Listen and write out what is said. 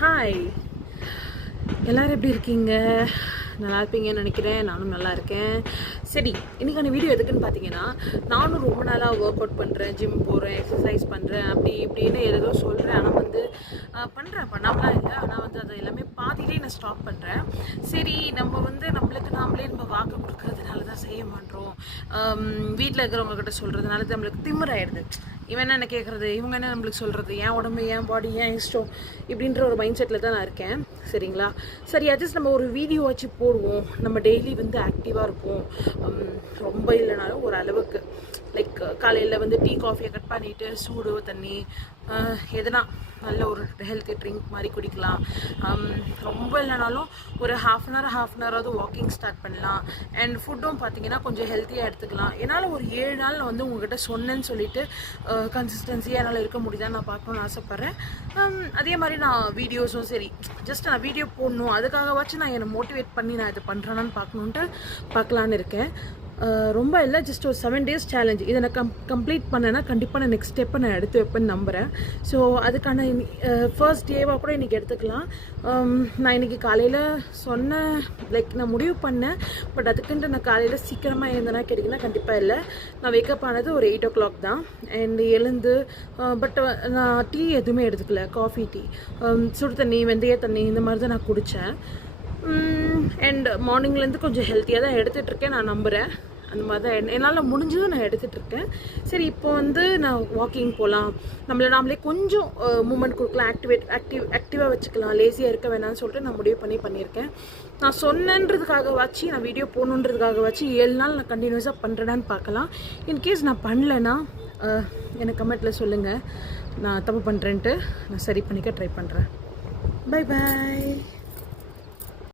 Hi, எல்லோரும் எப்படி இருக்கீங்க? நல்லா இருப்பீங்கன்னு நினைக்கிறேன். நானும் நல்லா இருக்கேன். சரி, இன்றைக்கான வீடியோ எதுக்குன்னு பார்த்தீங்கன்னா, நானும் ரொம்ப நாளாக ஒர்க் அவுட் பண்ணுறேன், ஜிம் போகிறேன், எக்ஸசைஸ் பண்ணுறேன், அப்படி இப்படின்னு ஏதோ சொல்கிறேன். ஆனால் வந்து பண்ணுறேன், பண்ணாமலாம் இல்லை. ஆனால் வந்து அதை எல்லாமே பாதியிலே நான் ஸ்டாப் பண்ணுறேன். சரி, நம்ம வந்து நம்மளுக்கு நாமளே நம்ம வாக்கு கொடுக்கறதுனால தான் செய்ய மாட்டோம். வீட்டில் இருக்கிறவங்க கிட்ட சொல்கிறதுனால நம்மளுக்கு திமிராயிடுது. இவன் என்ன கேட்குறது, இவங்க என்ன நம்மளுக்கு சொல்கிறது, என் உடம்பு, என் பாடி, என் இஷ்டம் இப்படின்ற ஒரு மைண்ட் செட்டில் தான் நான் இருக்கேன். சரிங்களா? சரி, அட்லீஸ்ட் நம்ம ஒரு வீடியோ வச்சு போடுவோம். நம்ம டெய்லி வந்து ஆக்டிவாக இருப்போம். ரொம்ப இல்லைனாலும் ஒரு அளவுக்கு, லைக் காலையில் வந்து டீ காஃபியை கட் பண்ணிவிட்டு சூடு தண்ணி எதனா நல்ல ஒரு ஹெல்த்தி ட்ரிங்க் மாதிரி குடிக்கலாம். ரொம்ப இல்லைனாலும் ஒரு ஹாஃப் அன் ஹவராவது வாக்கிங் ஸ்டார்ட் பண்ணலாம். அண்ட் ஃபுட்டும் பார்த்தீங்கன்னா கொஞ்சம் ஹெல்த்தியாக எடுத்துக்கலாம். என்னால் ஒரு 7 நாள் நான் வந்து உங்கள்கிட்ட சொன்னேன்னு சொல்லிட்டு கன்சிஸ்டன்சியாக என்னால் இருக்க முடியுதான்னு நான் பார்க்கணுன்னு ஆசைப்பட்றேன். அதே மாதிரி நான் வீடியோஸும் சரி, ஜஸ்ட் நான் வீடியோ போடணும், அதுக்காகவாச்சும் நான் என்னை மோட்டிவேட் பண்ணி நான் இது பண்ணுறேன்னு பார்க்கலான்னு இருக்கேன். ரொம்ப இல்லை, ஜஸ்ட் ஒரு 7 days சேலஞ்ச். இதை நான் கம்ப்ளீட் பண்ணேன்னா கண்டிப்பாக நான் நெக்ஸ்ட் ஸ்டெப்பை நான் எடுத்து வைப்பேன்னு நம்புகிறேன். ஸோ அதுக்கான ஃபர்ஸ்ட் டேவாக கூட இன்றைக்கி எடுத்துக்கலாம். நான் இன்றைக்கி காலையில் சொன்னேன், லைக் நான் முடிவு பண்ணேன். பட் அதுக்குன்ட்டு நான் காலையில் சீக்கிரமாக எழுந்தேன்னா கேட்டிங்கன்னா கண்டிப்பாக இல்லை. நான் வேக்கப் ஆனது ஒரு 8 o'clock தான். அண்ட் எழுந்து பட் நான் டீ எதுவுமே எடுத்துக்கல. காஃபி, டீ, சுடு தண்ணி, வெந்தய தண்ணி இந்த மாதிரி தான் நான் குடித்தேன். அண்ட் மார்னிங்லேருந்து கொஞ்சம் ஹெல்த்தியாக தான் எடுத்துகிட்ருக்கேன், நான் நம்புகிறேன். அந்த மாதிரி தான் என்னால் முடிஞ்சதும் நான் எடுத்துகிட்ருக்கேன். சரி, இப்போ வந்து நான் வாக்கிங் போகலாம், நாமளே கொஞ்சம் மூமெண்ட் கொடுக்கலாம், ஆக்டிவாக வச்சுக்கலாம், லேசியாக இருக்க வேணாம்னு சொல்லிட்டு நான் முடிவு பண்ணியிருக்கேன். நான் சொன்னன்றதுக்காக வச்சு, நான் வீடியோ போகணுன்றதுக்காக வச்சு 7 நாள் நான் கண்டினியூஸாக பண்ணுறேன்னு பார்க்கலாம். இன்கேஸ் நான் பண்ணலைன்னா எனக்கு கமெண்ட்டில் சொல்லுங்கள், நான் தப்பு பண்ணுறேன்ட்டு நான் சரி பண்ணிக்க ட்ரை பண்ணுறேன். Bye bye.